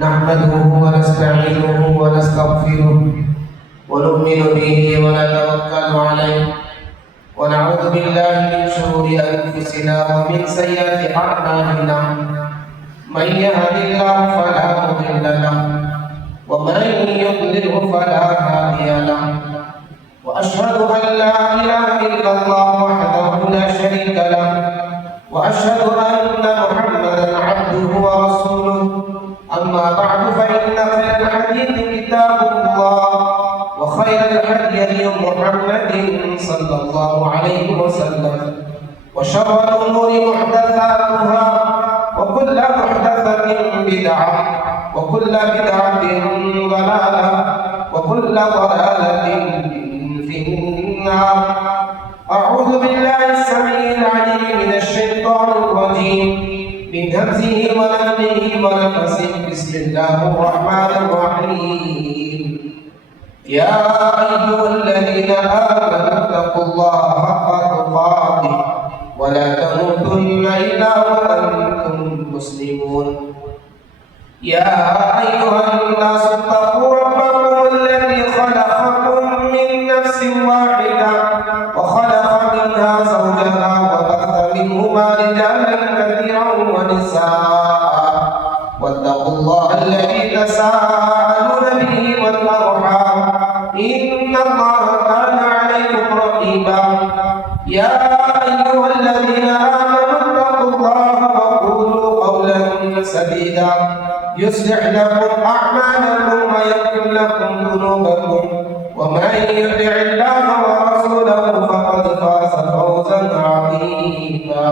نحمده ونستعينه ونستغفره ونؤمن به ونتوكل عليه ونعوذ بالله من شرور أنفسنا ومن سيئات أعمالنا من يهد الله فلا مضل له ومن يضلل فلا هادي له وأشهد أن لا إله إلا الله وحده لا شريك له وأشهد أن محمدا عبده ورسوله أما بعد فإن خير الحديث كتاب الله وخير الهدي هدي محمد صلى الله عليه وسلم وشر الأمور محدثاتها وكل محدثة بدعة وكل بدعة ضلالة وكل ضلالة في النار. أعوذ بالله السميع العليم من الشيطان الرجيم من همزه ونفخه ونفثه. بسم الله الرحمن الرحيم. يا أيها الذين آمنوا اتقوا الله حق تقاته ولا تموتن إلا وأنتم مسلمون. يا أيها الناس اتقوا ربكم الذي خلقكم من نفس واحدة وخلق منها زوجها وبث منهما رجالا كثيرا ونساء واتقوا الله الذي تساءلون به والأرحام إن الله كان عليكم رقيبا. يا أيها الذين آمنوا اتقوا الله وقولوا قولا سديدا يصلح لكم أعمالكم ويغفر لكم ذنوبكم ومن يطع الله ورسوله فقد فاز فوزا عظيما.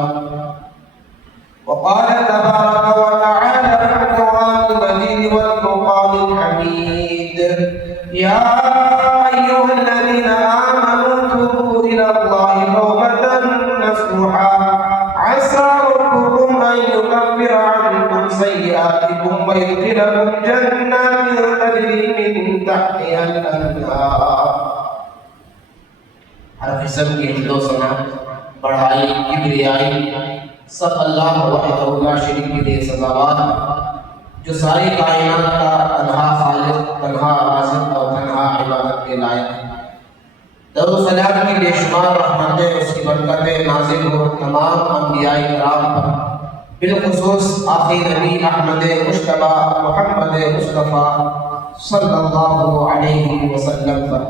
وقال تبارك وتعالى في القرآن المجيد والفرقان الحميد. يا أيها الذين آمنوا توبوا إلى الله توبة نصوحا عسى ربكم أن يكفر عنكم سيئاتكم ويدخلكم جنات تجري من تحتها الأنهار. ہر قسم کی حمد و ثنا، بڑائی، کبریائی سب اللہ وحدہ لا شریک کے لیے سزاوار، جو ساری کائنات کا تنہا خالق، تنہا رازق اور تنہا عبادت کے لائق ہے. درود و سلام کی بے شمار رحمتیں، اس کی برکتیں نازل ہو تمام انبیاء کرام پر، بالخصوص آخری نبی احمد مجتبی محمد مصطفیٰ صلی اللہ علیہ وسلم پر.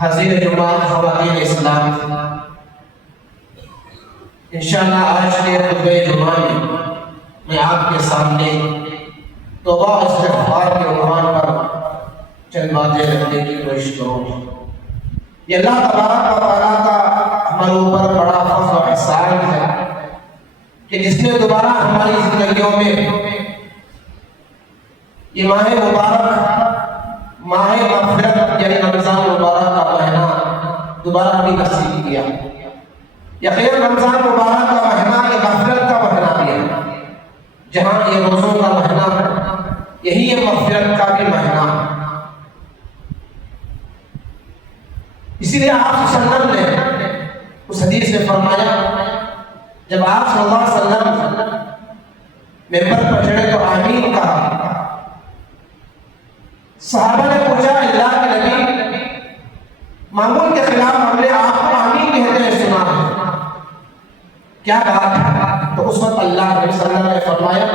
حاضر جمعہ خواتین اسلام، انشاءاللہ آج کے خطبہ جمعہ میں آپ کے سامنے توبہ و استغفار کے عنوان پر چند باتیں رکھنے کی کوشش کروں گا. یہ اللہ تبارک و تعالیٰ کا ہمارے اوپر بڑا فضل و احسان ہے کہ جس نے دوبارہ ہماری زندگیوں میں یہ ماہ مبارک، ماہ مغفرت یعنی رمضان مبارک کا مہینہ دوبارہ بھی نصیب کیا. یقین رمضان مبارک کا مہینہ یہ مغفرت کا مہینہ بھی ہے. جہاں یہ روزوں کا مہینہ ہے، یہی یہ مغفرت کا بھی مہینہ ہے. اسی لیے آپ صلی اللہ علیہ وسلم نے اس حدیث میں فرمایا، جب آپ صلی اللہ علیہ وسلم ممبر پر چڑھے تو آمین کہا. صحابہ نے پوچھا، اللہ کے نبی، معمول کے خلاف ہم نے آپ کو آمین کہتے ہیں سنا ہے، کیا بات ہے؟ تو اس وقت اللہ علیہ وسلم نے فرمایا،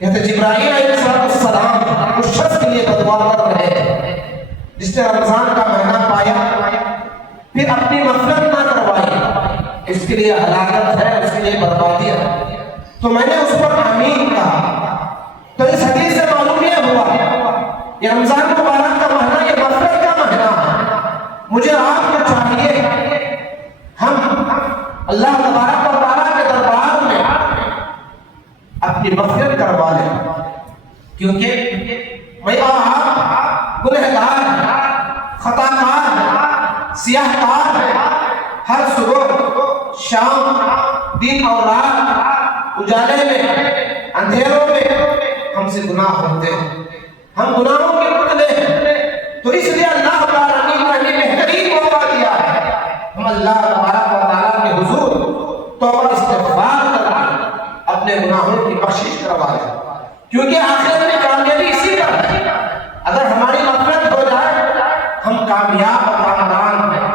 کہتے جبرائیل علیہ السلام اس شخص کے لیے بدعا کر رہے ہیں جس نے رمضان کا مہینہ پایا پھر اپنی مغفرت نہ کروائی، اس کے لیے ہلاکت ہے، اس کے لیے بربادی ہے. تو میں نے اس پر آمین کہا. تو اس حدیث سے معلوم یہ ہوا یہ رمضان مبارک کا مہینہ یہ مغفرت کا مہینہ ہے. مجھے آپ کو چاہیے ہم اللہ تبارک و تعالیٰ کے دربار میں اپنی مغفرت کروا لیں، کیونکہ میں اور آپ گنہگار ہیں، خطا کار ہیں، سیاہ کار ہیں. ہر صبح شام، دن اور رات، اجالے میں اندھیروں میں ہم سے گناہ ہوتے ہیں، ہم گناہوں کے پتلے ہیں. تو اس لیے اللہ تعالیٰ نے ہمیں بہترین موقع دیا ہے، ہم اللہ تبارک و تعالیٰ کے حضور توبہ استغفار کریں. اپنے گناہوں کی بخشش کروا دے، کیونکہ آخرت میں کامیابی اسی پر ہے۔ اگر ہماری مغفرت ہو جائے ہم کامیاب اور کامران ہیں،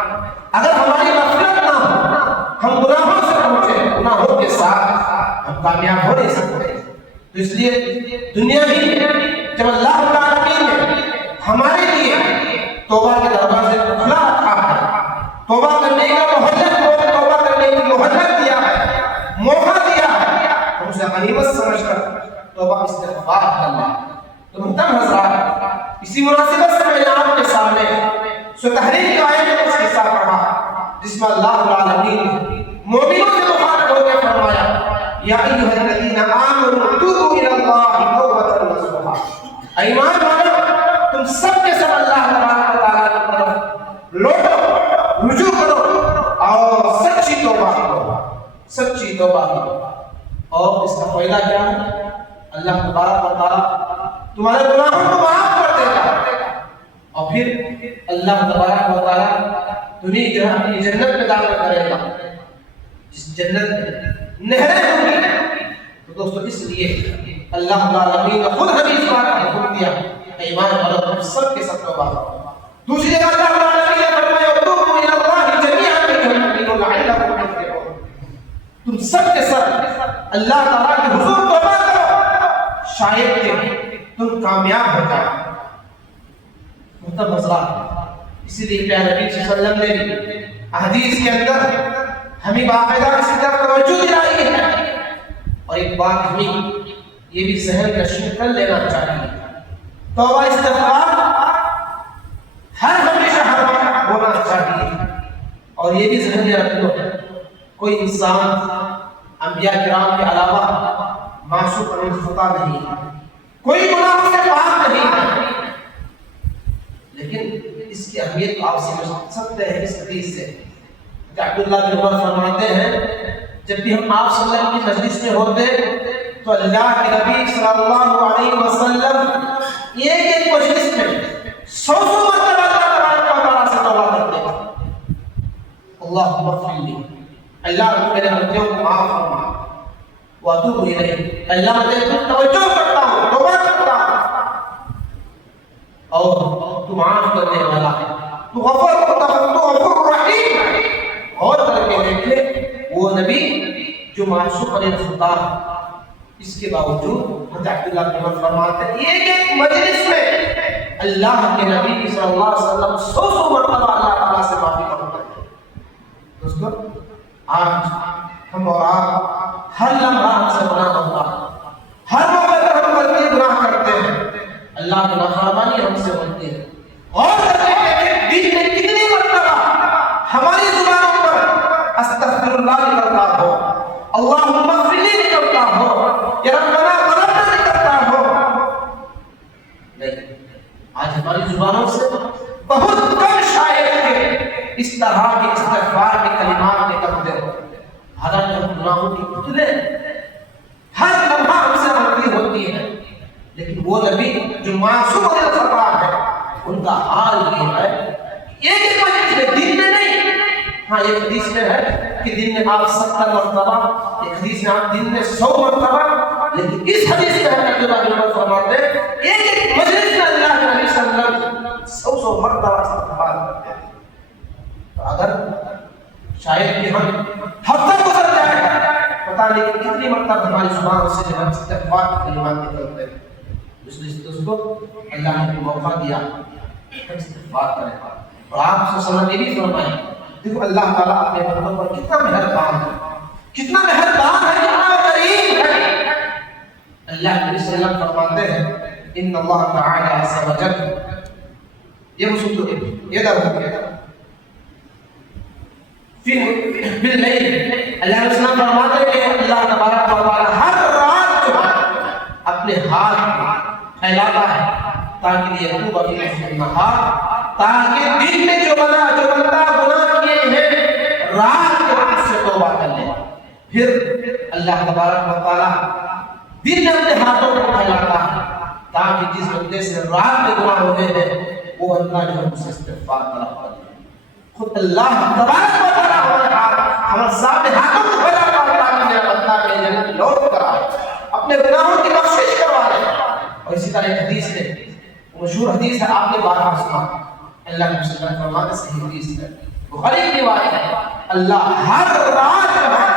اگر ہماری مغفرت نہ ہو ہم گناہوں سے پہنچے، گناہوں کے ساتھ ہم کامیاب ہو نہیں سکتے۔ تو اس لیے دنیا بھی جب اللہ رب العالمین نے ہمارے لیے توبہ کے دروازے کھلا رکھا ہے، توبہ کرنے کا توبہ کرنے کی مہلت دیا ہے، موقع دیا ہے، ہم اسے غنیمت سمجھ کر توبہ استغفار کر لیں۔ تو محترم حضرات، اسی مناسبت سے میں نے آپ کے سامنے سورۃ تحریم کی آیت کا کچھ حصہ پڑھا جس میں اللہ رب العالمین نے مومنوں سے مخاطب ہو کے فرمایا یا ایھا الذین آمنوا توبوا الی اللہ توبۃ نصوحا، ایمان والو تم سب کے سب اللہ تبارک و تعالیٰ کی طرف لوٹو، رجوع کرو اور سچی توبہ کرو، سچی توبہ کرو۔ اور اس کا فائدہ کیا ہے؟ اللہ تبارک و تعالیٰ تمہارے گناہوں کو معاف کر دے گا، اور پھر اللہ تبارک و تعالیٰ تمہیں جو ہے اپنی جنت میں داخل کرے گا، جس جنت میں نہریں ہوں گی۔ تو دوستو اس لیے اللہ العالمین نے خود ہمیں اس بات کا حکم دیا، ایمان والو تم سب کے سب توبہ کرو۔ دوسری جگہ اللہ العالمین نے فرمایا توبوا الی اللہ جمیعا ایھا المؤمنون لعلکم تفلحون، تم سب کے سب اللہ تعالیٰ کے حضور توبہ کرو شاید کہ تم کامیاب ہو جاؤ۔ محترم حضرات، اسی لیے پیارے نبی صلی اللہ علیہ وسلم نے بھی احادیث کے اندر ہمیں باقاعدہ اس کی طرف توجہ دلائی ہے، اور ایک بات ہمیں یہ بھی ذہن نشین کر لینا چاہیے، توبہ استغفار ہر ہمیشہ ہر وقت ہونا چاہیے۔ اور یہ بھی ذہن میں رکھ لو کوئی انسان انبیاء کرام کے علاوہ معصوم اور خطا نہیں ہے، کوئی گناہ سے پاک نہیں ہے، لیکن اس کی اہمیت کو آپ سمجھ سکتے ہیں اس حدیث سے کہ عبداللہ بن عمر فرماتے ہیں جب بھی ہم آپ صلی اللہ علیہ وسلم کی مجلس میں ہوتے تو اللہ کے نبی صلی اللہ علیہ وسلم ایک مجلس میں 100 مرتبہ اللہ تبارک و تعالیٰ سے توبہ کرتے ہیں، اللہم اغفر لی، اللہ میرے غلطیوں کو معاف فرما، واتوب الیہ، اللہ میں تیری طرف توجہ کرتا ہوں، توبہ کرتا ہوں، اور تو معاف کرنے والا ہے، تو غفور رحیم ہے۔ اور کر کے دیکھے وہ نبی جو معصوم اور خطا ہے، اس کے باوجود حضرت عبداللہ بن عمر فرماتے ہیں ایک مجلس میں اللہ کے نبی صلی اللہ علیہ وسلم 100 مرتبہ اللہ تعالیٰ سے معافی مانگتے ہیں۔ دوستو آج ہم اور آپ ہر لمحہ ہم سے گناہ ہوتا ہے، ہر موقع پر ہم غلطی گناہ کرتے ہیں، اللہ کی نافرمانی ہم سے ہوتی ہے، اور دن میں کتنی مرتبہ ہماری زبانوں پر استغفر اللہ نکلتا ہو، اللہم اغفر لی نکلتا ہو، یا ربنا ظلمنا نکلتا ہو، نہیں، آج ہماری زبانوں سے بہت کم شاید کہ اس طرح کے استغفار کے کلمات نکلتے ہو۔ حالانکہ ہم گناہوں کی پتلے ہر لمحہ ہم سے غلطی ہوتی ہے، لیکن وہ نبی جو معصوم اور خطا ہے ان کا حال یہ ہے ایک مجلس میں، دن میں نہیں، ہاں ایک حدیث میں ہے کہ دن میں آپ 70 مرتبہ، ایک حدیث میں آپ دن میں 100 مرتبہ، لیکن اس حدیث میں ہے عبداللہ بن عمر فرماتے ہیں ایک مجلس میں اللہ کے نبی صلی اللہ علیہ وسلم 100 مرتبہ استغفار کرتے ہیں۔ تو اگر شاید کہ ہم ہفتہ گزر جائے پتہ نہیں کتنی مرتبہ ہماری زبان سے جو ہے استغفار کے کلمات نکلتے ہیں، اس لیے دوستو اللہ نے موقع دیا استغفار کریں، اور آپ صلی اللہ علیہ وسلم نے بھی فرمایا دیکھو اللہ تعالیٰ اپنے بندوں پر کتنا مہربان ہے، کتنا مہربان ہے، کتنا کریم ہے۔ اللہ کے نبی صلی اللہ علیہ وسلم فرماتے ہیں ان اللہ تعالی عز وجل یبسط یدہ فی باللیل، اللہ علیہ وسلم فرماتے ہیں کہ اللہ تبارک و تعالی ہر رات جو ہے اپنے ہاتھ پھیلاتا ہے تاکہ یتوب فی النہار، تاکہ دن میں جو بندہ گناہ کیے ہیں رات کے وقت سے توبہ کر لے۔ پھر اللہ تبارک و تعالی دن میں اپنے ہاتھوں کو پھیلاتا ہے تاکہ جس بندے سے رات میں گناہ ہوئے ہیں وہ بندہ جو ہے اسے استغفار کرتا ہے۔ خود اللہ تبارک و تعالی ہمارے سامنے ہاتھوں کو پھیلاتا ہے تاکہ میرا بندہ میرے جنت لوٹ کر آئے۔ اسی طرح ایک حدیث ہے، مشہور حدیث ہے، آپ نے بارہا سنا، اللہ کے رسول فرماتے صحیح حدیث ہے، بخاری کی روایت ہے، اللہ ہر رات جو ہے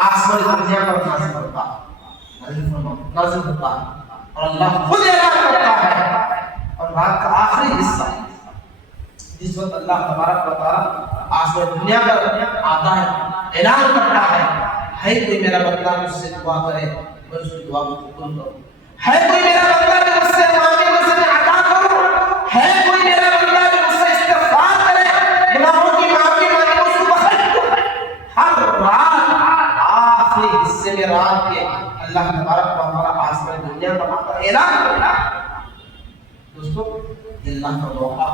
آسمان دنیا پر نازل ہوتا ہے اور اللہ خود اعلان کرتا ہے، اور رات کا آخری حصہ جس وقت اللہ تبارک و تعالی آسمان دنیا پر آتا ہے، اعلان کرتا ہے کوئی میرا بندہ مجھ سے دعا کرے میں اس کی دعا کو قبول کروں، ہے کوئی میرا بندہ جو مجھ سے مانگے میں اسے عطا کروں، ہے کوئی میرا بندہ جو مجھ سے استغفار کرے گناہوں کی معافی مانگے اس کو بخش دوں۔ ہر رات آخری حصے میں رات کے اللہ تبارک و تعالی آسمان دنیا پر آتا ہے، اعلان کرتا ہے۔ دوستو یہ اللہ کا موقع،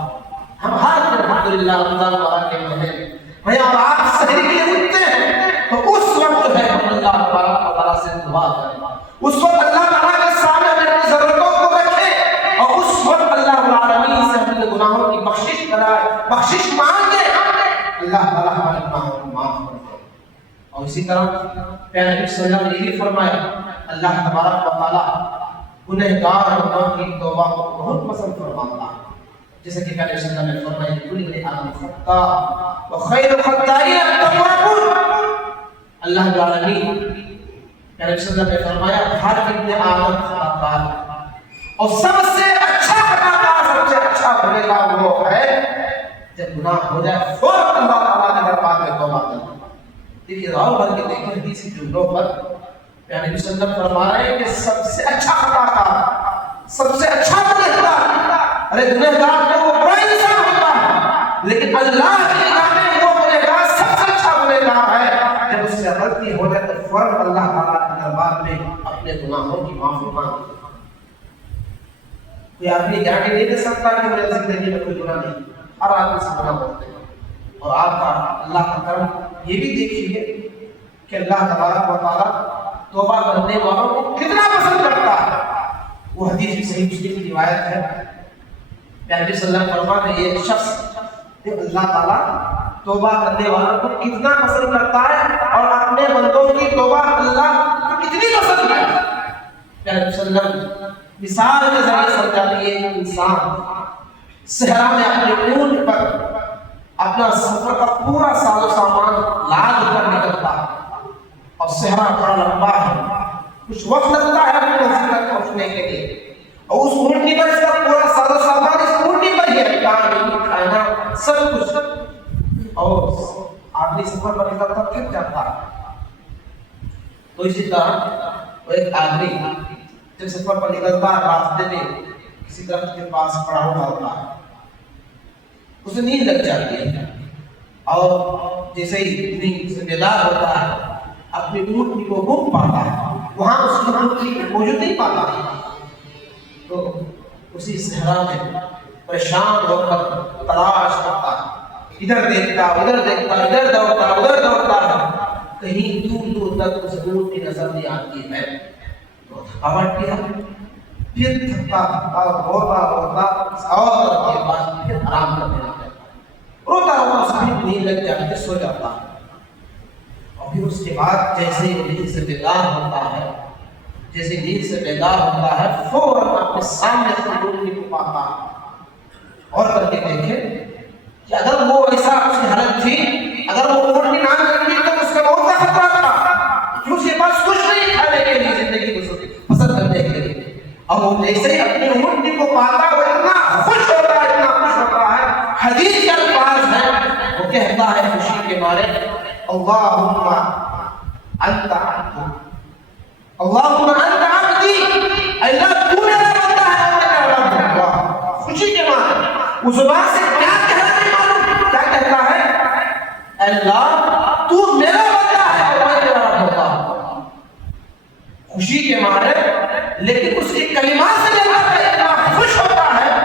ہم ہر دن الحمدللہ رمضان مبارک کے مہینے میں اور آپ سحری کے لیے اٹھتے ہیں تو اس وقت جو ہے ہم اللہ تبارک و تعالیٰ سے دعا کریں، اس وقت اللہ تعالیٰ کے سامنے اپنی ضرورتوں کو رکھیں اور اس وقت اللہ العالمین سے اپنے گناہوں کی بخشش کرائے، بخشش مانگے، اللہ تعالیٰ ہمارے گناہوں کو معاف کر دے۔ اور اسی طرح پیارے نبی صلی اللہ علیہ وسلم نے یہ فرمایا، اللہ تبارک و تعالیٰ گنہگار بندوں کی توبہ کو بہت پسند فرماتا ہے، جیسے کہ پیارے نبی صلی اللہ علیہ وسلم نے فرمایا کل ابن آدم خطاء وخیر الخطائین التوابون۔ اللہ العالمین پیارے نبی صلی اللہ علیہ وسلم نے فرمایا ہر ابن آدم خطا کار، اور سب سے اچھا خطا کار، سب سے اچھا گنہگار وہ ہے جب گناہ ہو جائے فوراً اللہ تعالیٰ کے دربار میں توبہ کرنا۔ دیکھیے راؤ بھر کے دیکھیں حدیث کی جملوں پر پیارے نبی صلی اللہ علیہ وسلم فرما رہے ہیں کہ سب سے اچھا خطا کار، سب سے اچھا گنہگار، ارے گنہگار تو وہ بڑا انسان ہوتا ہے لیکن اللہ کی نگاہ میں وہ گنہگار سب سے اچھا گنہگار ہے جب اس سے غلطی ہو جائے تو فوراً اللہ تعالیٰ کے دربار میں اپنے گناہوں کی معافی مانگے۔ کوئی آدمی گارنٹی نہیں دے سکتا کہ میری زندگی میں کوئی گناہ نہیں، ہر آدمی سے گناہ ہوتے ہیں، اور آپ کا اللہ کا کرم یہ بھی دیکھیے کہ اللہ تبارک و تعالیٰ توبہ کرنے والوں کو کتنا پسند کرتا ہے۔ وہ حدیث بھی صحیح مسلم کی روایت ہے، پیارے نبی صلی اللہ علیہ وسلم فرماتے ہیں ایک شخص کہ اللہ تعالیٰ توبہ کرنے والوں کو کتنا پسند کرتا ہے اور اپنے بندوں کی توبہ اللہ کو کتنی پسند ہے۔ پیارے نبی صلی اللہ علیہ وسلم مثال کے ذریعے سمجھاتی ہے کہ انسان صحرا میں اپنے اونٹ پر اپنا سفر کا پورا ساز و سامان لاد کر نکلتا ہے اور صحرا بڑا لمبا ہے، کچھ وقت لگتا ہے اپنی منزل تک پہنچنے کے لیے، اور اس اونٹنی پر اس کا پورا ساز و سامان اس اونٹنی پر ہی ہے، پانی کھانا سب کچھ، اور آدمی سفر پر نکلتا تھک جاتا ہے۔ تو اسی طرح وہ ایک آدمی جب سفر پر نکلتا ہے راستے میں کسی درخت کے پاس پڑا ہوا ہوتا ہے، اسے نیند لگ جاتی ہے اور جیسے ہی نیند سے بیدار ہوتا ہے اپنی اونٹنی کو گم پاتا ہے، وہاں اس کی اونٹنی موجود نہیں پاتا، تو اسی صحرا میں پریشان ہو کر تلاش کرتا ہے، ادھر دیکھتا ادھر دیکھتا، ادھر دوڑتا ادھر دوڑتا ہے، کہیں دور دور تک اس اونٹ کی نظر نہیں آتی ہے، تو تھکاوٹ کیا، پھر تھکتا تھکتا روتا روتا اور کے بعد پھر آرام کرنے لگتا ہے، روتا روتا اس کی نیند لگ جاتی ہے، سو جاتا ہے، اور پھر اس کے بعد جیسے ہی نیند سے بیدار ہوتا ہے، جیسے نیند سے بیدار ہوتا ہے فوراً اپنے سامنے سے اونٹنی کو پاتا ہے، اور کر کے دیکھے کہ اگر وہ ایسا اس کی حالت تھی، اگر وہ اونٹنی نہ کرتی تو اس کا بہت کا خطرہ تھا کہ اس کے پاس کچھ نہیں کھانے کے لیے، زندگی کو پسند کرنے کے لیے، اور وہ جیسے ہی اپنی اونٹنی کو پاتا وہ اتنا خوش ہوتا ہے، اتنا خوش ہوتا ہے، حدیث کے الفاظ ہیں، وہ کہتا ہے خوشی کے مارے اللہم انت عبدی، اللہم انت عبدی، اللہ تو میرا بندہ ہے اور میرا رب ہے۔ خوشی کے مارے وہ زبان سے کیا کہنا نہیں معلوم، کیا کہتا ہے اللہ تو میرا بندہ ہے اور میں تیرا رب ہوتا، خوشی کے مارے، لیکن اس کے کلمات سے اللہ اتنا خوش ہوتا ہے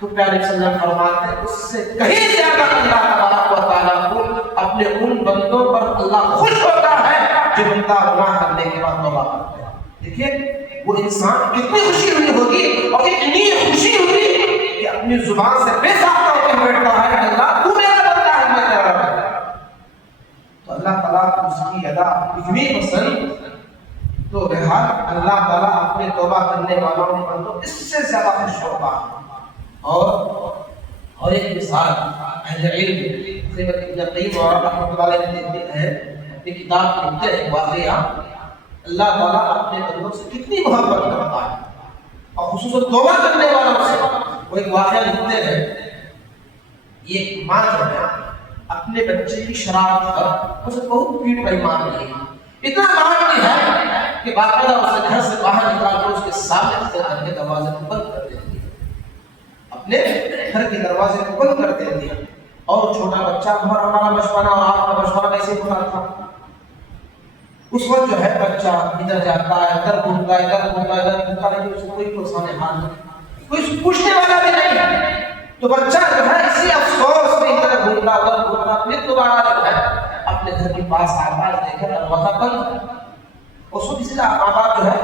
تو پیارے صلی اللہ علیہ وسلم فرماتے ہیں اس سے کہیں زیادہ اللہ تبارک و تعالیٰ کو اپنے ان بندوں پر اللہ خوش ہوتا ہے جو بندہ گناہ کرنے کے بعد توبہ کرتے ہیں۔ دیکھیے وہ انسان کتنی خوشی ہوئی ہوگی اور اتنی خوشی ہوئی کہ اپنی زبان سے بے ساختہ ہو کے بیٹھتا ہے کہ اللہ تو میرا بندہ ہے میں تیرا رب ہے۔ تو اللہ تعالیٰ کو اس کی ادا اتنی پسند، تو بہرحال اللہ تعالیٰ اپنے توبہ کرنے والوں نے بندوں اس سے زیادہ خوش ہوگا۔ اور ایک مثال اہل علم قیمت ابن قیم اور رحمۃ اللہ علیہ دیتے ہیں، اپنی کتاب لکھتے ہیں واقعہ اللہ تعالیٰ اپنے بندوں سے کتنی محبت کرتا ہے، اور خصوصاً توبہ کرنے والوں سے۔ وہ ایک واقعہ لکھتے ہیں، یہ ماں جو ہے اپنے بچے کی شرارت پر اسے بہت پیٹ رہی مار رہی ہے، اتنا مارتی ہے کہ باقاعدہ اسے گھر سے باہر نکال کر اس کے سامنے سے گھر کے دروازے کو بند کر دیتی ہے، اپنے گھر کے دروازے کو بند کر دیتی ہے۔ اور چھوٹا بچہ ہمارا بچپنا اور آپ کا بچپنا کیسے ہوتا تھا، اس وقت جو ہے بچہ ادھر جاتا ہے، ادھر گھومتا ہے، ادھر گھومتا ہے، ادھر گھومتا ہے، لیکن اس کو کوئی پرسان حال نہیں، کوئی پوچھنے والا بھی نہیں ہے۔ تو بچہ جو ہے اسی افسوس میں ادھر گھومتا ادھر گھومتا، پھر دوبارہ جو ہے اپنے گھر کے پاس آتا ہے، دیکھا دروازہ بند۔ اس وقت اسی طرح ماں باپ جو ہے،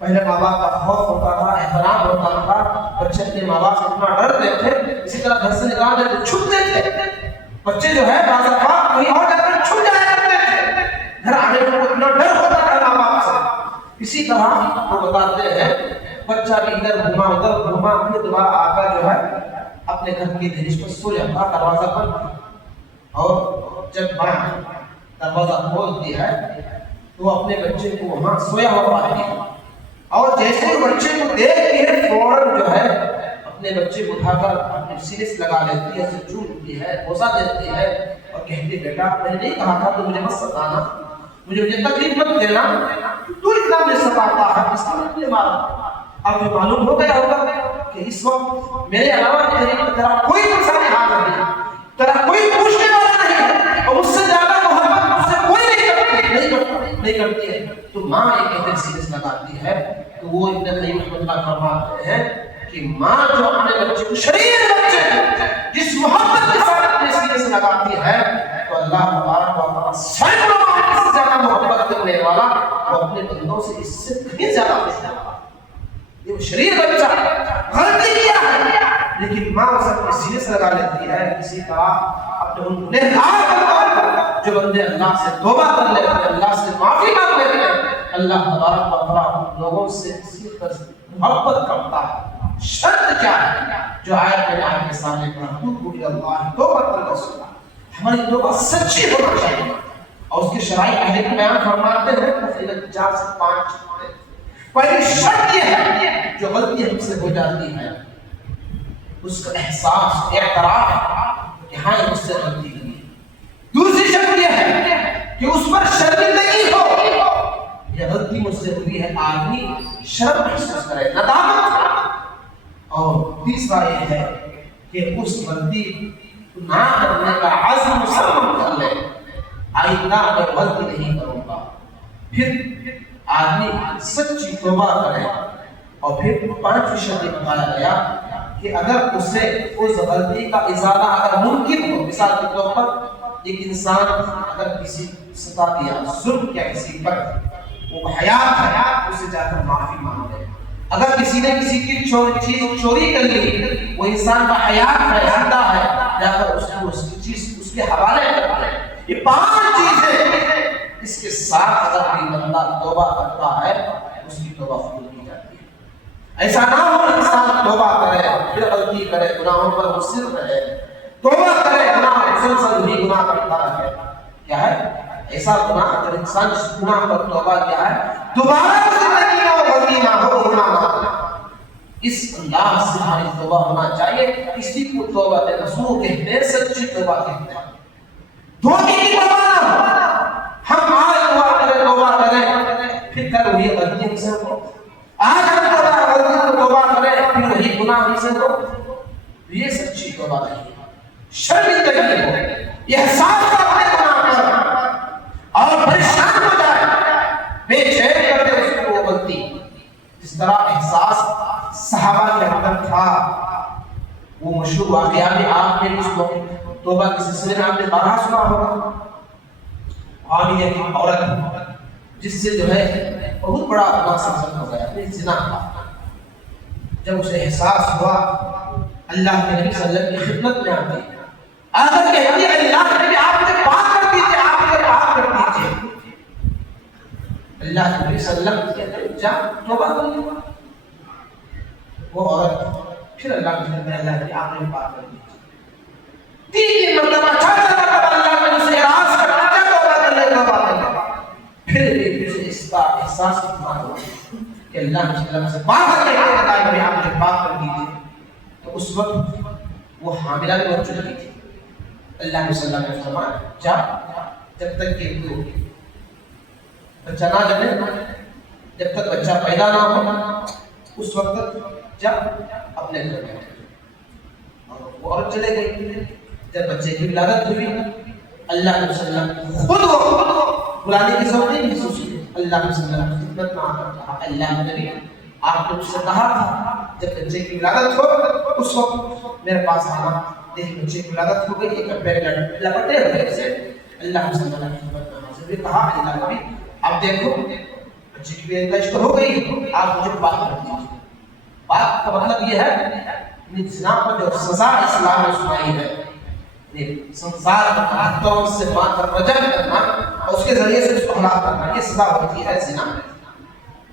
پہلے ماں باپ کا خوف ہوتا تھا، احترام ہوتا تھا، بچے اپنے ماں باپ سے اتنا ڈرتے تھے، اسی طرح گھر سے نکال دیتے، چھپتے تھے۔ بچے جو ہے بعض اوقات کہیں اور جا کر چھپ جایا کرتے تھے، گھر آنے میں اتنا ڈر ہوتا تھا ماں باپ سے۔ اسی طرح وہ بتاتے ہیں بچہ بھی ادھر گھوما ادھر گھوما، پھر دوبارہ آ کر جو ہے اپنے گھر کی دہلیز پر سو جاتا، دروازہ بند۔ اور جب ماں دروازہ کھولتی ہے تو وہ اپنے بچے کو وہاں سویا ہوا پاتی ہے، اور جیسے ہی بچے کو دیکھتی ہے فوراً جو ہے اپنے بچے کو اٹھا کر اپنے سینے سے لگا لیتی ہے، اسے چومتی ہے، بوسہ دیتی ہے اور کہتی ہے بیٹا میں نے نہیں کہا تھا تو مجھے مت ستانا، مجھے تکلیف مت دینا، تو اتنا مجھے ستاتا ہے اس لیے مجھے مارا۔ اب یہ معلوم ہو گیا ہوگا کہ اس وقت میرے علاوہ تیرا کوئی پرسانی حال نہیں، تیرا کوئی پوچھنے والا نہیں، اور مجھ سے زیادہ محبت مجھ سے کوئی نہیں کرتی ہے۔ تو ماں ایک ایسے سینے سے لگاتی ہے، تو وہ ابن قیم رحمۃ اللہ فرماتے ہیں کہ ماں جو اپنے بچے کو، شریر بچے کو جس محبت کے ساتھ اپنے سینے سے لگاتی ہے، تو اللہ تبارک و تعالیٰ سینکڑوں اس سے زیادہ محبت کرنے والا وہ اپنے بندوں سے اس سے کہیں زیادہ خوش ہوگا۔ یہ شریر بچہ غلطی کیا ہے لیکن ماں اسے اپنے سینے سے لگا لیتی ہے۔ اسی طرح اپنے ان گنہگار جو بندے اللہ سے توبہ کر لیتے ہیں، اللہ سے معافی مانگ لیتے ہیں، اللہ تبارک و تعالیٰ لوگوں سے اسی طرح محبت کرتا ہے۔ شرط کیا ہے جو آیت میں آپ کے سامنے پڑھا، توبوا الی اللہ توبۃ نصوحا، ہماری توبہ سچی ہونا چاہیے، اور اس کے شرائط اہل بیان فرماتے ہیں تقریباً 4 سے 5۔ پہلی شرط یہ ہے جو غلطی ہم سے ہو جاتی ہے اس کا احساس، اعتراف کہ ہاں یہ مجھ سے غلطی ہوئی۔ دوسری شرط یہ ہے کہ اس پر شرمندگی ہو، یہ غلطی مجھ سے ہوئی ہے، آدمی شرم محسوس کرے، ندامت کرے۔ اور تیسرا یہ ہے کہ اس غلطی نہ کرنے کا عزم مسلم کر لے، آئندہ میں غلطی نہیں کروں گا۔ پھر آدمی سچی توبہ کرے، اور پھر 5 شرط بتایا گیا کہ اگر اسے اس غلطی کا ازالہ اگر ممکن ہو، مثال کے طور پر ایک انسان اگر کسی ستا دیا، ظلم کیا کسی پر، وہ حیات ہے اسے جا کر معافی مانگ لے۔ اگر کسی نے کسی کی چیز چوری کر لی، وہ انسان کا حیات ہے، زندہ ہے، جا کر اس کو اس کی چیز اس کے حوالے کر دے۔ یہ 5 چیزیں اس کے ساتھ اگر کوئی بندہ توبہ کرتا ہے اس کی توبہ قبول کی جاتی ہے۔ ایسا نہ ہو انسان توبہ کرے پھر غلطی کرے، گناہوں پر مصر رہے، توبہ کرے گناہ مسلسل بھی گناہ کرتا رہے۔ کیا ہے ایسا گناہ؟ اگر انسان جس گناہ پر توبہ کیا ہے دوبارہ زندگی میں وہ غلطی نہ ہو، گناہ نہ کرے، اس انداز سے ہماری توبہ ہونا چاہیے۔ اسی کو توبہ نصوح کہتے ہیں، سچی توبہ کہتے ہیں، دھوکے کی توبہ نہ ہو۔ ہم آج دعا کریں، توبہ کریں، پھر کل وہی غلطی ہم سے ہو، آج ہم غلطی کو توبہ کریں پھر وہی گناہ ہم سے ہو، یہ سچی توبہ نہیں ہے۔ شرمندگی ہو، احساس اپنے گناہ پر اور پریشان ہو جائے، بے چین کر دے اس کو وہ غلطی، جس طرح احساس صحابہ کے اندر تھا۔ وہ مشہور واقعہ بھی آپ نے اس کو توبہ کے سلسلے میں آپ نے بارہا سنا ہوگا۔ عالیہ کی عورت جس سے جو ہے بہت بڑا گناہ سرزد ہو گیا، اپنے زنا کا، جب اسے احساس ہوا اللہ کے نبی صلی اللہ علیہ وسلم کی خدمت میں آتی، آخر کہتی اللہ کے نبی آپ مجھے پاک کر دیجیے، آپ مجھے پاک کر دیجیے۔ اللہ اللہ کے نبی صلی اللہ علیہ وسلم کہتے ہیں جا توبہ کر لو. وہ عورت پھر اللہ کے نبی اللہ کی آنکھیں پاک کر دی. 3 مرتبہ 4 مرتبہ اللہ نے اسے اعراض کرا کیا توبہ کر لے توبہ کر لے. پھر اسے اس کا احساس ہوا کہ اللہ نے وسلم سے بات کر کے اللہ نے آنکھیں پاک کر دی تھی. تو اس وقت وہ حاملہ بھی بن چکی تھی. اللہ نے صلی اللہ علیہ وسلم نے فرمایا جا جب تک کہ تو بچہ نہ جنے, جب تک بچہ پیدا نہ ہو اس وقت تک جا اپنے گھر میں. اور وہ عورت چلے گئی. جب بچے کی ولادت ہوئی اللہ نے صلی اللہ علیہ وسلم خود وہ بلانے کی ضرورت نہیں محسوس کی. اللہ نے صلی اللہ علیہ وسلم خدمت میں آ کر کہا اللہ نبی آپ نے مجھ سے کہا تھا جب بچے کی ولادت ہو اس وقت میرے پاس آنا. دیکھ بچے کی ولادت ہو گئی ایک کپڑے لپٹے ہوئے اسے اللہ صلی اللہ علیہ وسلم نے کہا اللہ نبی اب دیکھو بچے کی پیدائش تو ہو گئی آپ مجھے پاک کر دیجیے. پاک کا مطلب یہ ہے زنا پر جو سزا اسلام نے سنائی ہے سنسار کرنا تو اس سے ماں کا رجم کرنا اور اس کے ذریعے سے اس کو ہلاک کرنا یہ سزا ہوتی ہے زنا میں.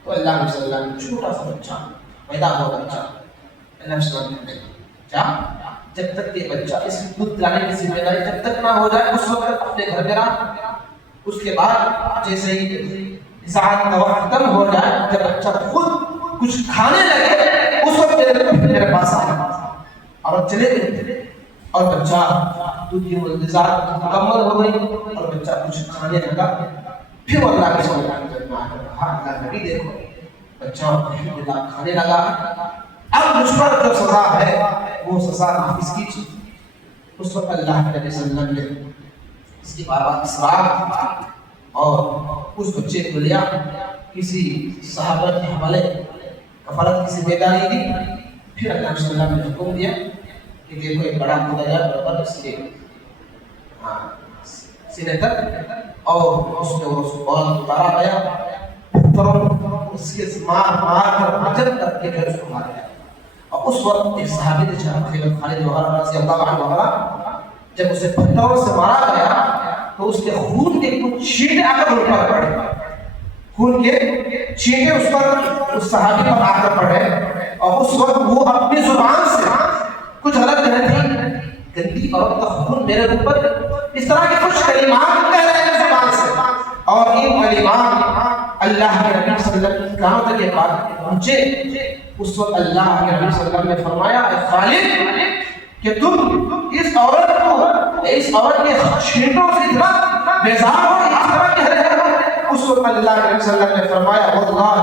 تو اللہ نے صلی اللہ علیہ وسلم چھوٹا سا بچہ پیدا ہوا بچہ اللہ صلی اللہ علیہ وسلم نے کہا جب تک یہ بچہ اس دودھ پلانے کی ذمہ داری جب تک نہ ہو جائے اس وقت اپنے گھر میں رہا. اس کے بعد جیسے ہی ساعت کا وقت ختم ہو جائے جب بچہ خود کچھ کھانے لگے اس وقت میرے پاس آیا اور چلے گئے اور بچہ دودھ کی انتظار مکمل ہو گئی اور بچہ کچھ کھانے لگا. پھر وہ اللہ کے صلی اللہ علیہ وسلم نے کہا اللہ نبی دیکھو بچہ کھانے لگا اب مجھ پر جو سزا ہے وہ سزا نافذ کیجیے. اس وقت اللہ کے نبی صلی اللہ علیہ وسلم نے اس کی بار بار اصرار اور اس بچے کو لیا کسی صحابہ کے حوالے کفالت کی ذمہ داری دی. پھر اللہ صلی اللہ علیہ وسلم نے حکم دیا کہ دیکھو ایک بڑا کھودا جائے برابر اس کے سینے تک اور اس میں وہ عورت اتارا گیا اس کے مار کر عجب کر کے پھر اس کو مارا گیا. اور اس وقت ایک صحابی تھے جناب خالد وغیرہ رضی اللہ عنہ جب اسے پتھروں سے مارا گیا تو اس کے خون کے کچھ چھینٹے آ کر ان پر پڑے. خون کے چھینٹے اس پر اس صحابی پر آ کر پڑے اور اس وقت وہ اپنی زبان سے کچھ غلط کہہ رہے تھے گندی عورت کا خون میرے اوپر اس طرح کے کچھ کلمات کہہ رہے ہیں زبان سے اور ان کلمات اللہ کے نبی صلی اللہ علیہ وسلم قیامت کے بعد پہنچے. اس وقت اللہ کے نبی صلی اللہ علیہ وسلم نے فرمایا اے خالد کہ تم اس عورت کے چھینٹوں سے اتنا بیزار ہو اس طرح کہہ رہے ہو. اس وقت اللہ کے نبی صلی اللہ علیہ وسلم نے فرمایا واللہ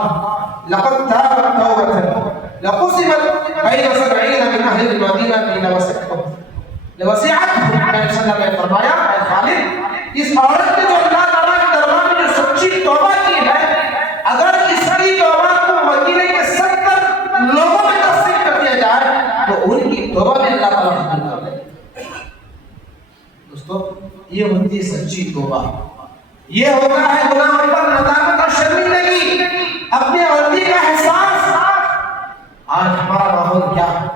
لقد تابت توبة لقسمت بين 70 من اهل المدينة لوسعتهم. نبی صلی اللہ علیہ وسلم نے فرمایا اے خالد اس عورت نے جو اللہ تعالیٰ کے دربار میں جو سچی توبہ کی ہے اگر اس کی توبہ کو مدینے کے 70 لوگوں میں تقسیم کر دیا جائے تو ان کی توبہ میں اللہ تعالیٰ قبول کر لے. دوستو یہ ہوتی ہے سچی توبہ. یہ ہوتا ہے گناہوں پر ندامت اور شرمندگی اپنے غلطی کا احساس. آج ہمارا ماحول کیا ہے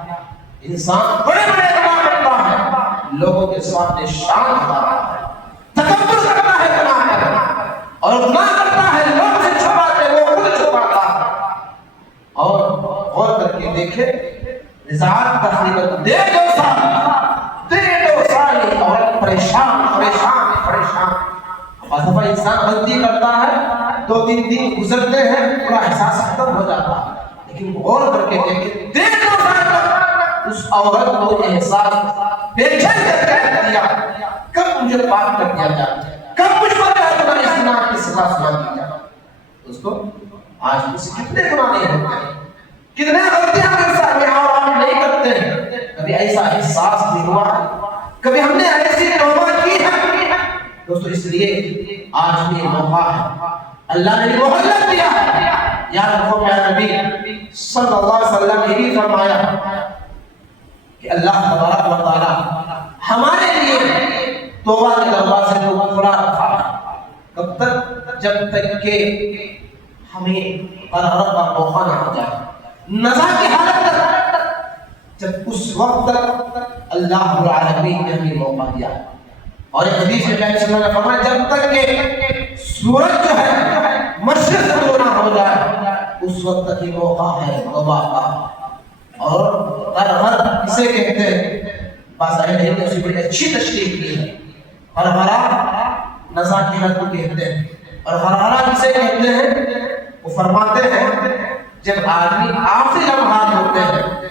انسان بڑے بڑے گناہ کرتا ہے لوگوں کے سامنے شان کرتا ہے تکبر کرتا ہے گناہ کرتا اور گناہ کرتا ہے لوگ سے چھپاتے وہ خود چھپاتا ہے. اور غور کر کے دیکھے نزاعت تقریباً 1.5 سال عورت پریشان بعض دفعہ انسان غلطی کرتا ہے 2-3 دن گزرتے ہیں پورا احساس ختم ہو جاتا ہے لیکن غور کر کے دیکھیں 1.5 سال تک اس عورت کو احساس بے چین کر کے دیا کب مجھے پاک کر دیا جائے کب مجھ پر اس گناہ کی سزا سنا دی جائے. دوستو آج مجھ سے کتنے گناہ نہیں ہوتے ہیں کتنے غلطیاں ہم انسان میں اور ہم نہیں کرتے ہیں. کبھی ایسا احساس نہیں ہوا ہے کبھی ہم نے ایسی توبہ کی ہے. دوستو اس لیے آج بھی موقع ہے اللہ نے مہلت دیا ہے. یاد رکھو میرے نبی صلی اللہ علیہ وسلم نے بھی فرمایا کہ اللہ تبارک و تعالی ہمارے لیے توبہ کے دروازے کو کھلا رکھا ہے. کب تک؟ جب تک کہ ہمیں قرارت کا موقع نہ ہو جائے نزا کی حالت تک جب اس وقت تک اللہ رب العالمین نے ہمیں موقع دیا. اور ایک حدیث میں نبی صلی اللہ علیہ وسلم نے فرمایا جب تک کہ سورج جو ہے مشرق سے گناہ ہو جائے اس وقت تک ہی موقع ہے توبہ کا. اور غرغر کسے کہتے ہیں؟ بس اہل علم نے اسی بڑی اچھی تشریح کی ہے. غرغرہ نزا کی حد کو کہتے ہیں. اور غرغرہ کسے کہتے ہیں؟ وہ فرماتے ہیں جب آدمی آخری لمحات ہوتے ہیں،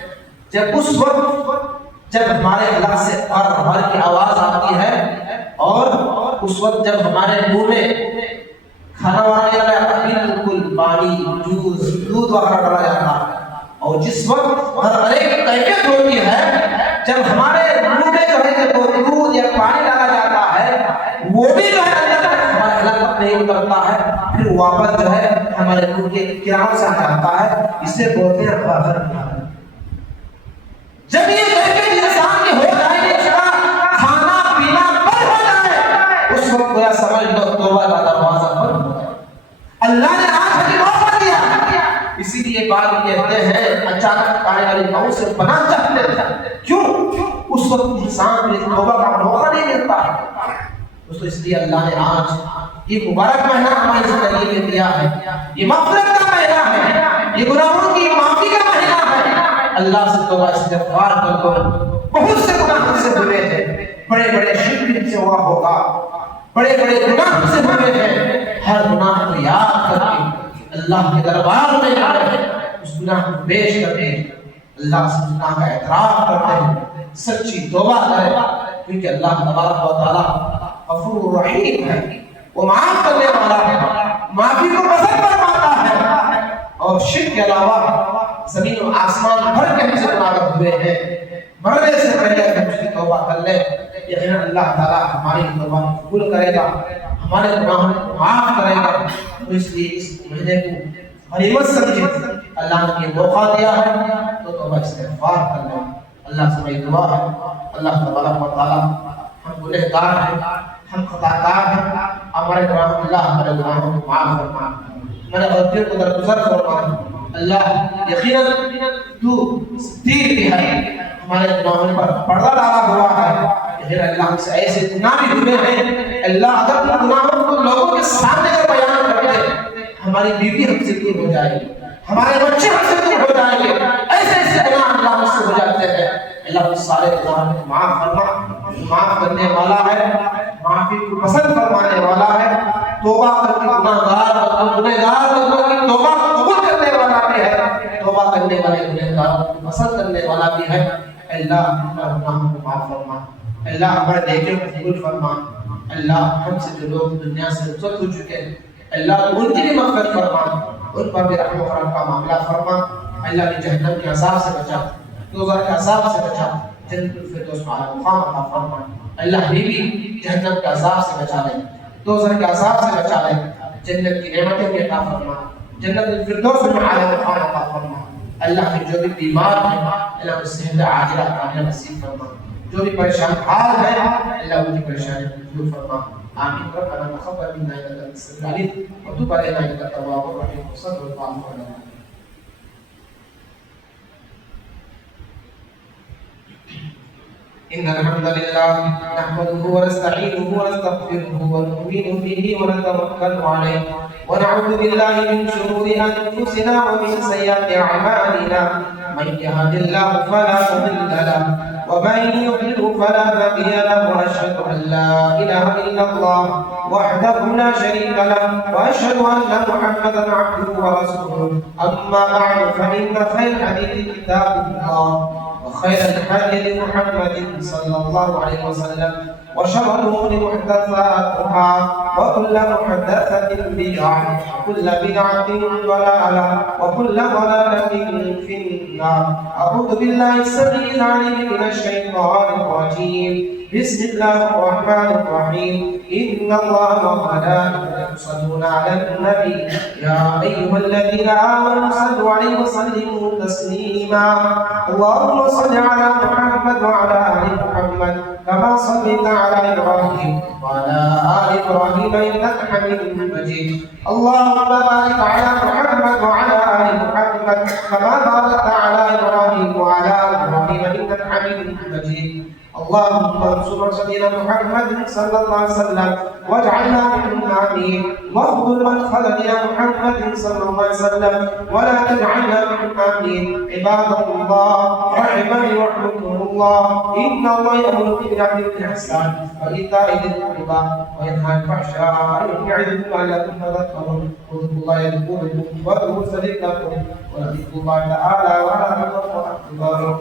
جب اس وقت جب ہمارے حلق سے غرغر کی آواز آتی ہے اور اس وقت جب ہمارے منہ میں کھانا وانا جاتا ہے، بالکل پانی جوس دودھ وغیرہ ڈالا جاتا ہے، اور جس وقت غرغرے کی کیفیت ہوتی ہے جب ہمارے منہ میں جو ہے وہ دودھ یا پانی ڈالا جاتا ہے وہ بھی جو ہے ہمارے حلق تک نہیں اترتا ہے، پھر واپس جو ہے ہمارے منہ کے کناروں سے جاتا ہے، اسے بولتے ہیں غرغر. جب یہ کیفیت انسان کی ہو جائے گی، اس کا کھانا پینا بند ہو جائے، اس وقت گویا سمجھ لو توبہ کا دروازہ بند ہو جائے. اللہ نے آج ہمیں موقع دیا، اسی لیے بات کہتے ہیں اچانک آنے والی موت سے پناہ چاہتے ہیں. کیوں؟ اس وقت انسان کو توبہ کا موقع نہیں ملتا. اس لیے اللہ نے آج یہ مبارک مہینہ ہماری زندگی میں دیا ہے. یہ مغفرت کا مہینہ ہے، یہ گناہوں کی معافی کا مہینہ ہے. اللہ سے توبہ استغفار کر دو. بہت سے گناہ ہم سے ہوئے ہیں، بڑے بڑے شرک ہم سے ہوا ہوگا، بڑے بڑے گناہ ہم سے ہوئے ہیں. ہر گناہ کو یاد کر کے اللہ کے دربار میں جا رہے ہیں، اس گناہ کو پیش کر کے اللہ سے گناہ کا اعتراف کرتے ہیں، سچی توبہ کریں، کیونکہ اللہ تبارک و تعالی غفور رحیم ہے، وہ معاف کرنے والا ہے، معافی کو پسند فرماتا ہے. اور شرک کے علاوہ زمین و آسمان بھر کے ہم سے گناہ ہوئے ہیں، مرنے سے پہلے ہم اس کی توبہ کر لیں، یقینا اللہ تعالیٰ ہماری توبہ قبول کرے گا، ہمارے گناہوں کو معاف کرے گا. تو اس لیے اس مہینے کو غنیمت سمجھے، اللہ نے یہ موقع دیا ہے تو توبہ استغفار کر لیں. اللہ سے میری دعا ہے اللہ تبارک و تعالیٰ، ہم گنہگار ہیں، ہم خطاکار ہیں، ہمارے گناہوں اللہ ہمارے گناہوں کو معاف فرما، ہمارے غلطیوں کو درگزر فرما. اللہ یقیناً تو ستیر ہے، ہمارے گناہوں پر پردہ ڈالا ہوا ہے. پھر اللہ ہم سے ایسے گناہ بھی ہوئے ہیں، اللہ اگر ان گناہوں کو لوگوں کے سامنے کر بیان کر دے، ہماری بیوی ہم سے دور ہو جائے گی، ہمارے بچے ہم سے دور ہو جائیں گے. ایسے ایسے گناہ اللہ ہم سے ہو جاتے ہیں. اللہ اس سارے گناہوں کو معاف فرما، معاف کرنے والا ہے، معافی کو پسند فرمانے والا ہے. توبہ کر کے گنہگار لوگوں کی توبہ قبول کرنے والا بھی ہے، توبہ کرنے والے گنہگاروں کو پسند کرنے والا بھی ہے. اللہ ہمارے گناہوں کو معاف فرما، اللہ ہمارے نیکیوں کو قبول فرما. اللہ ہم سے جو لوگ دنیا سے رخصت ہو چکے ہیں، اللہ ان کی بھی مغفرت فرما، ان پر بھی رحم و کرم کا معاملہ فرما. اللہ نے جہنم کے عذاب سے بچا، دوزخ کے عذاب سے بچا، جنت الفردوس میں اعلیٰ مقام عطا فرما. اللہ ہمیں بھی جہنم کے عذاب سے بچا لے، دوزخ کے عذاب سے بچا لے، جنت کی نعمتیں بھی عطا فرما، جنت الفردوس میں اعلیٰ مقام عطا فرما. اللہ کے جو بھی بیمار ہیں اللہ کو صحت عاجلہ کامیاب نصیب فرما، جو بھی پریشان حال ہے اللہ ان کی پریشانی کو دور فرما. آمین. ربنا تقبل منا انك انت السميع العليم وتب علينا انك انت التواب الرحيم. وصلى الله على محمد. إن الحمد لله نحمده ونستعينه ونستغفره ونؤمن به ونتوكل عليه ونعوذ بالله من شرور أنفسنا ومن سيئات أعمالنا. من يهد الله فلا مضل له ومن يضلل فلا هادي له. وأشهد أن لا إله إلا الله وحده لا شريك له وأشهد أن محمدا عبده ورسوله. أما بعد فإن خير الحديث كتاب الله وخير الهدي محمد صلى الله عليه وسلم وشر الأمور محدثاتها وكل محدثة بدعة وكل بدعة ضلالة وكل ضلالة في النار. أعوذ بالله السميع العليم من الشيطان الرجيم. بسم الله الرحمن الرحيم. إن الله وملائكته يصلون على النبي يا أيها الذين آمنوا صلوا عليه وسلموا تسليما. اللهم صل على محمد وعلى آل محمد كما صليت على إبراهيم وعلى آل إبراهيم إنك حميد مجيد. اللهم بارك على محمد وعلى آل محمد كما باركت على إبراهيم وعلى آل إبراهيم إنك حميد مجيد. اللهم انصر سيدنا محمد صلى الله عليه وسلم واجعلنا ممن آمين واغفر مدخلنا يا محمد صلى الله عليه وسلم ولا تجعلنا منهم آمين عباد الله رحمني ورحمكم الله إن الله يأمر بالعدل والإحسان وإيتاء ذي القربى وينهى عن الفحشاء يعظكم لعلكم تذكرون اذكروا الله يذكركم وادعوه يستجب لكم ولذكر الله تعالى وعلى أكبر